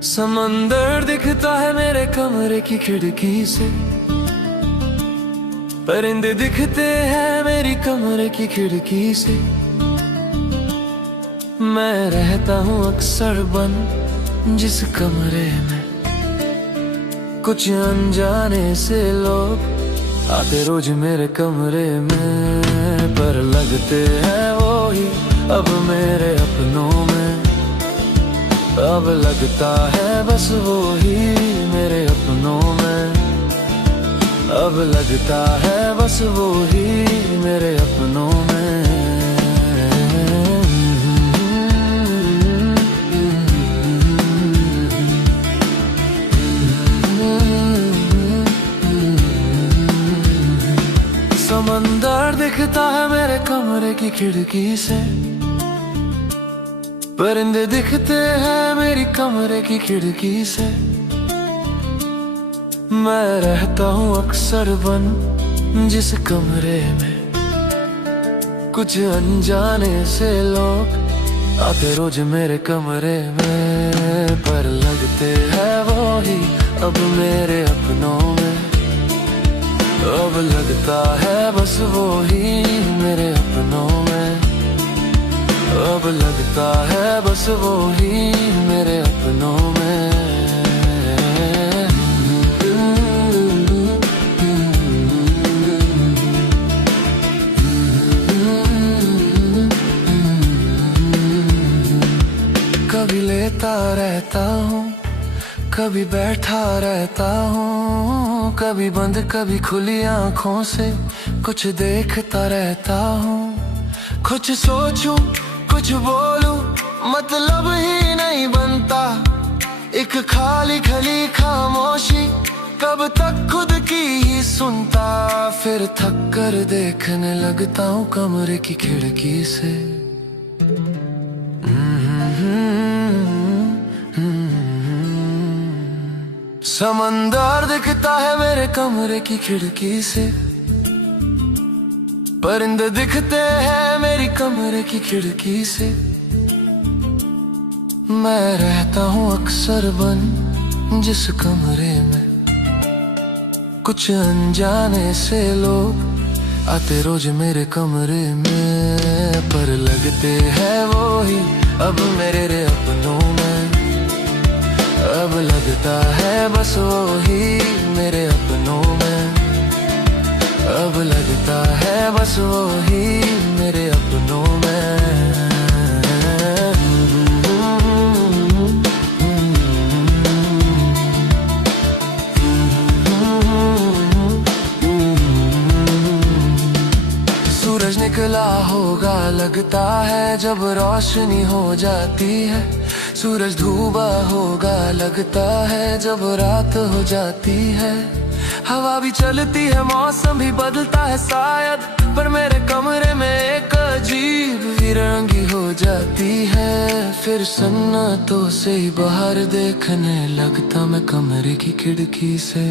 समंदर दिखता है मेरे कमरे की खिड़की से, परिंदे दिखते हैं मेरी कमरे की खिड़की से। मैं रहता हूँ अक्सर बंद जिस कमरे में, कुछ अनजाने से लोग आते रोज मेरे कमरे में, पर लगते हैं वो ही अब मेरे अपनों में। अब लगता है बस वो ही मेरे अपनों में, अब लगता है बस वो ही मेरे अपनों में। समंदर दिखता है मेरे कमरे की खिड़की से, परिंदे दिखते हैं मेरी कमरे की खिड़की से। मैं रहता हूँ अक्सर बंद जिस कमरे में, कुछ अनजाने से लोग आते रोज मेरे कमरे में, पर लगते हैं वो ही अब मेरे अपनों में। अब लगता है बस वो ही मेरे अपनों में, अब लगता है बस वो ही मेरे अपनों में। कभी लेटा रहता हूँ, कभी बैठा रहता हूँ, कभी बंद कभी खुली आँखों से कुछ देखता रहता हूँ। कुछ सोचूं कुछ बोलूं मतलब ही नहीं बनता, एक खाली खली खामोशी कब तक खुद की ही सुनता। फिर थक कर देखने लगता हूँ कमरे की खिड़की से। समंदर दिखता है मेरे कमरे की खिड़की से, परिंदे दिखते हैं मेरी कमरे की खिड़की से। मैं रहता हूँ अक्सर बंद जिस कमरे में, कुछ अनजाने से लोग आते रोज मेरे कमरे में, पर लगते हैं वो ही अब मेरे अपनों में। अब लगता है बस वो ही मेरे अपनों में, अब लगता है बस वो ही मेरे अपनों में। सूरज निकला होगा लगता है जब रोशनी हो जाती है, सूरज डूबा होगा लगता है जब रात हो जाती है। हवा भी चलती है मौसम भी बदलता है शायद, पर मेरे कमरे में एक अजीब विरंगी हो जाती है। फिर सन्नाटों से ही बाहर देखने लगता मैं कमरे की खिड़की से।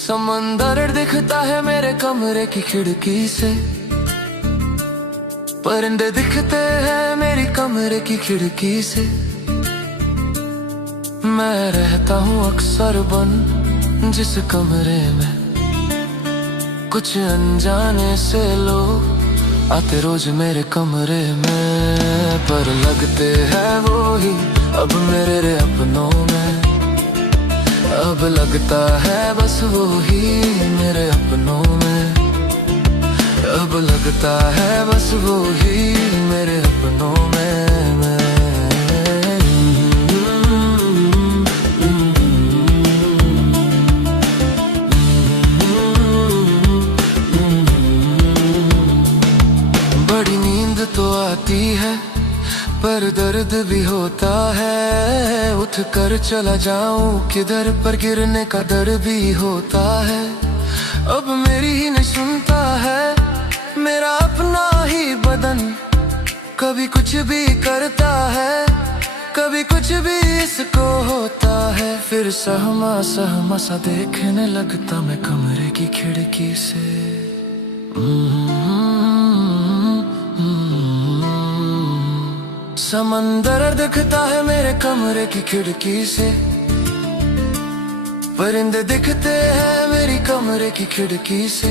समंदर दिखता है मेरे कमरे की खिड़की से, परिंदे दिखते हैं मेरी कमरे की खिड़की से। मैं रहता हूँ अक्सर बंद जिस कमरे में, कुछ अनजाने से लोग आते रोज मेरे कमरे में, पर लगते हैं वो ही अब मेरे अपनों में। अब लगता है बस वो ही मेरे अपनों में, अब लगता है बस वो ही मेरे अपनों में। बड़ी नींद तो आती है पर दर्द भी होता है, उठ कर चला जाऊं किधर पर गिरने का डर भी होता है। अब मेरी ही नहीं सुनता है मेरा अपना ही बदन, कभी कुछ भी करता है कभी कुछ भी इसको होता है। फिर सहमा सहमा सा देखने लगता मैं कमरे की खिड़की से। समंदर दिखता है मेरे कमरे की खिड़की से, परिंदे दिखते हैं मेरी कमरे की खिड़की से।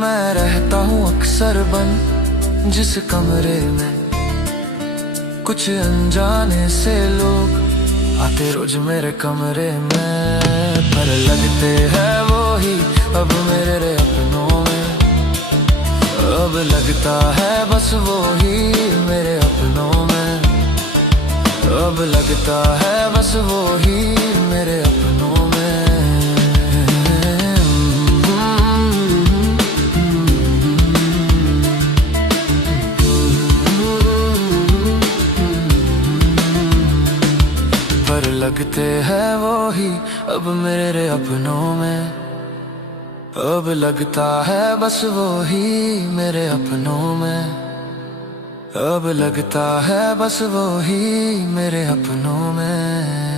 मैं रहता हूँ अक्सर बंद जिस कमरे में, कुछ अनजाने से लोग आते रोज मेरे कमरे में, पर लगते हैं वो ही अब मेरे अपनों में। अब लगता है बस वो ही मेरे अपनों में, अब लगता है बस वो ही मेरे अपनों में। पर लगते हैं वो ही अब मेरे अपनों में, अब लगता है बस वो ही मेरे अपनों में, अब लगता है बस वो ही मेरे अपनों में।